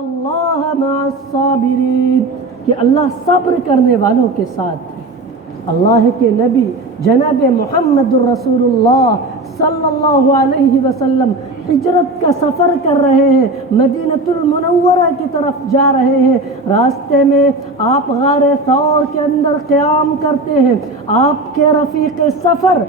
اللہ مع الصابرین، کہ اللہ صبر کرنے والوں کے ساتھ ہے۔ اللہ کے نبی جناب محمد الرسول اللہ صلی اللہ علیہ وسلم ہجرت کا سفر کر رہے ہیں، مدینۃ المنورہ کی طرف جا رہے ہیں۔ راستے میں آپ غار ثور کے اندر قیام کرتے ہیں۔ آپ کے رفیق سفر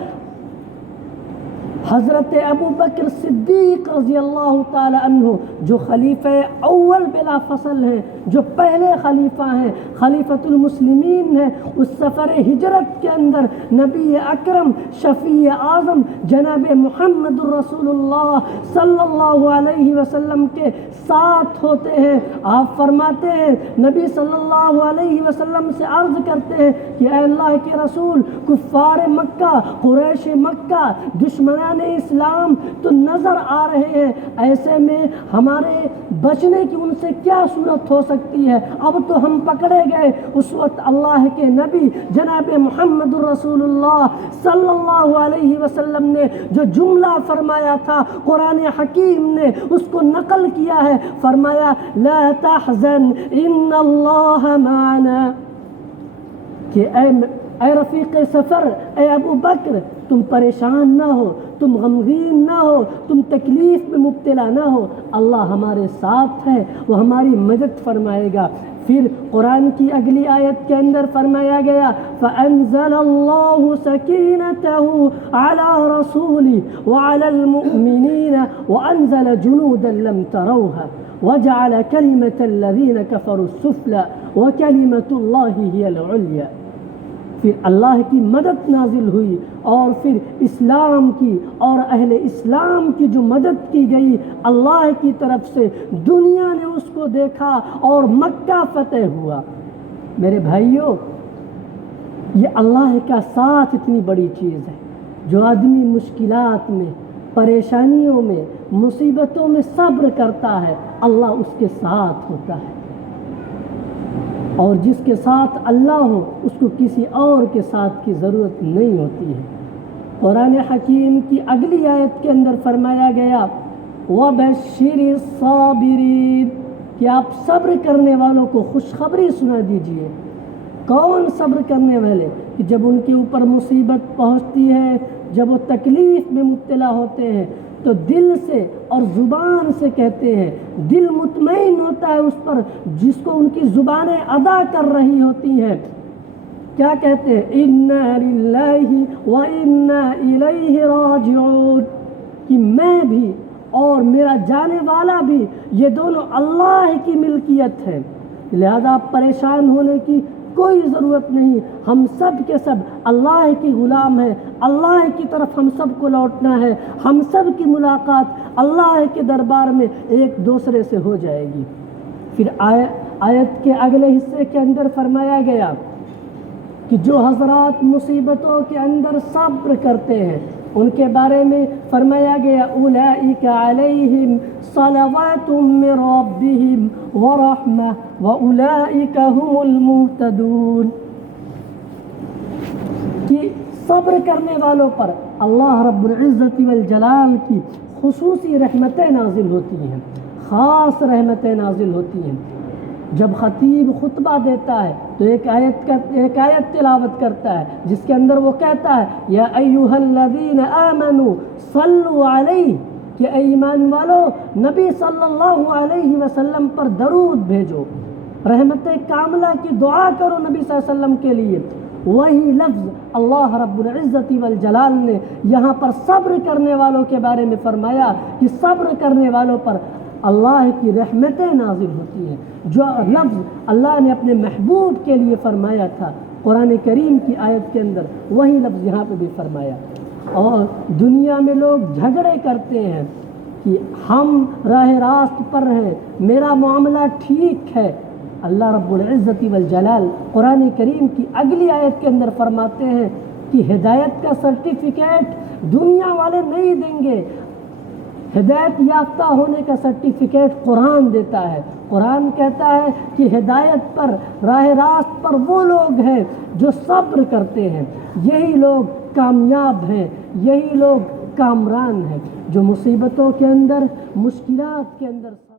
حضرت ابو بکر صدیق رضی اللہ تعالی عنہ، جو خلیفہ اول بلا فصل ہیں، جو پہلے خلیفہ ہیں، خلیفۃ المسلمین ہیں، اس سفر ہجرت کے اندر نبی اکرم شفیع اعظم جناب محمد الرسول اللہ صلی اللہ علیہ وسلم کے ساتھ ہوتے ہیں۔ آپ فرماتے ہیں، نبی صلی اللہ علیہ وسلم سے عرض کرتے ہیں کہ اے اللہ کے رسول، کفار مکہ، قریش مکہ، دشمنان اسلام تو نظر آ رہے ہیں، ایسے میں ہمارے بچنے کی ان سے کیا صورت ہو سکتی ہے؟ اب تو ہم پکڑے گئے۔ اس وقت اللہ کے نبی جناب محمد الرسول اللہ صلی اللہ علیہ وسلم نے جو جملہ فرمایا تھا، قرآن حکیم نے اس کو نقل کیا ہے، فرمایا لا تحزن ان اللہ معنا، کہ اے رفیق سفر، اے ابو بکر، تم پریشان نہ ہو، تم غمگین نہ ہو، تم تکلیف میں مبتلا نہ ہو، اللہ ہمارے ساتھ ہے، وہ ہماری مدد فرمائے گا۔ پھر قرآن کی اگلی آیت کے اندر فرمایا گیا فَأَنزَلَ اللَّهُ سَكِينَتَهُ عَلَى رَسُولِهِ وَعَلَى الْمُؤْمِنِينَ وَأَنزَلَ جُنُودًا لَمْ تَرَوْهَا وَجَعَلَ كَلِمَةَ الَّذِينَ كَفَرُوا السُّفْلَى وَكَلِمَةُ اللَّهِ هِيَ الْعُلْيَا۔ پھر اللہ کی مدد نازل ہوئی، اور پھر اسلام کی اور اہل اسلام کی جو مدد کی گئی اللہ کی طرف سے، دنیا نے اس کو دیکھا اور مکہ فتح ہوا۔ میرے بھائیوں، یہ اللہ کا ساتھ اتنی بڑی چیز ہے۔ جو آدمی مشکلات میں، پریشانیوں میں، مصیبتوں میں صبر کرتا ہے، اللہ اس کے ساتھ ہوتا ہے، اور جس کے ساتھ اللہ ہو اس کو کسی اور کے ساتھ کی ضرورت نہیں ہوتی ہے۔ قرآن حکیم کی اگلی آیت کے اندر فرمایا گیا وَبَشِّرِ الصَّابِرِينَ، کہ آپ صبر کرنے والوں کو خوشخبری سنا دیجئے۔ کون صبر کرنے والے؟ کہ جب ان کے اوپر مصیبت پہنچتی ہے، جب وہ تکلیف میں مبتلا ہوتے ہیں، تو دل سے اور زبان سے کہتے ہیں، دل مطمئن ہوتا ہے اس پر جس کو ان کی زبانیں ادا کر رہی ہوتی ہیں۔ کیا کہتے ہیں؟ اِنَّا لِلَّهِ وَإِنَّا إِلَيْهِ رَاجِعُونَ، کہ میں بھی اور میرا جانے والا بھی یہ دونوں اللہ کی ملکیت ہے، لہذا پریشان ہونے کی کوئی ضرورت نہیں۔ ہم سب کے سب اللہ کی غلام ہیں، اللہ کی طرف ہم سب کو لوٹنا ہے، ہم سب کی ملاقات اللہ کے دربار میں ایک دوسرے سے ہو جائے گی۔ پھر آیت کے اگلے حصے کے اندر فرمایا گیا کہ جو حضرات مصیبتوں کے اندر صبر کرتے ہیں ان کے بارے میں فرمایا گیا اولئک علیہم صلوات من ربہم ورحمہ واولئک هم المہتدون، کہ صبر کرنے والوں پر اللہ رب العزت والجلال کی خصوصی رحمتیں نازل ہوتی ہیں، خاص رحمتیں نازل ہوتی ہیں۔ جب خطیب خطبہ دیتا ہے تو ایک آیت تلاوت کرتا ہے جس کے اندر وہ کہتا ہے یا ایھا الذین آمنوا صلوا علیہ، کہ اے ایمان والو نبی صلی اللہ علیہ وسلم پر درود بھیجو، رحمت کاملہ کی دعا کرو نبی صلی اللہ علیہ وسلم کے لیے۔ وہی لفظ اللہ رب العزت والجلال نے یہاں پر صبر کرنے والوں کے بارے میں فرمایا کہ صبر کرنے والوں پر اللہ کی رحمتیں نازل ہوتی ہیں۔ جو لفظ اللہ نے اپنے محبوب کے لیے فرمایا تھا قرآن کریم کی آیت کے اندر، وہی لفظ یہاں پہ بھی فرمایا۔ اور دنیا میں لوگ جھگڑے کرتے ہیں کہ ہم راہ راست پر ہیں، میرا معاملہ ٹھیک ہے۔ اللہ رب العزت والجلال قرآن کریم کی اگلی آیت کے اندر فرماتے ہیں کہ ہدایت کا سرٹیفکیٹ دنیا والے نہیں دیں گے، ہدایت یافتہ ہونے کا سرٹیفکیٹ قرآن دیتا ہے۔ قرآن کہتا ہے کہ ہدایت پر، راہ راست پر وہ لوگ ہیں جو صبر کرتے ہیں، یہی لوگ کامیاب ہیں، یہی لوگ کامران ہیں، جو مصیبتوں کے اندر، مشکلات کے اندر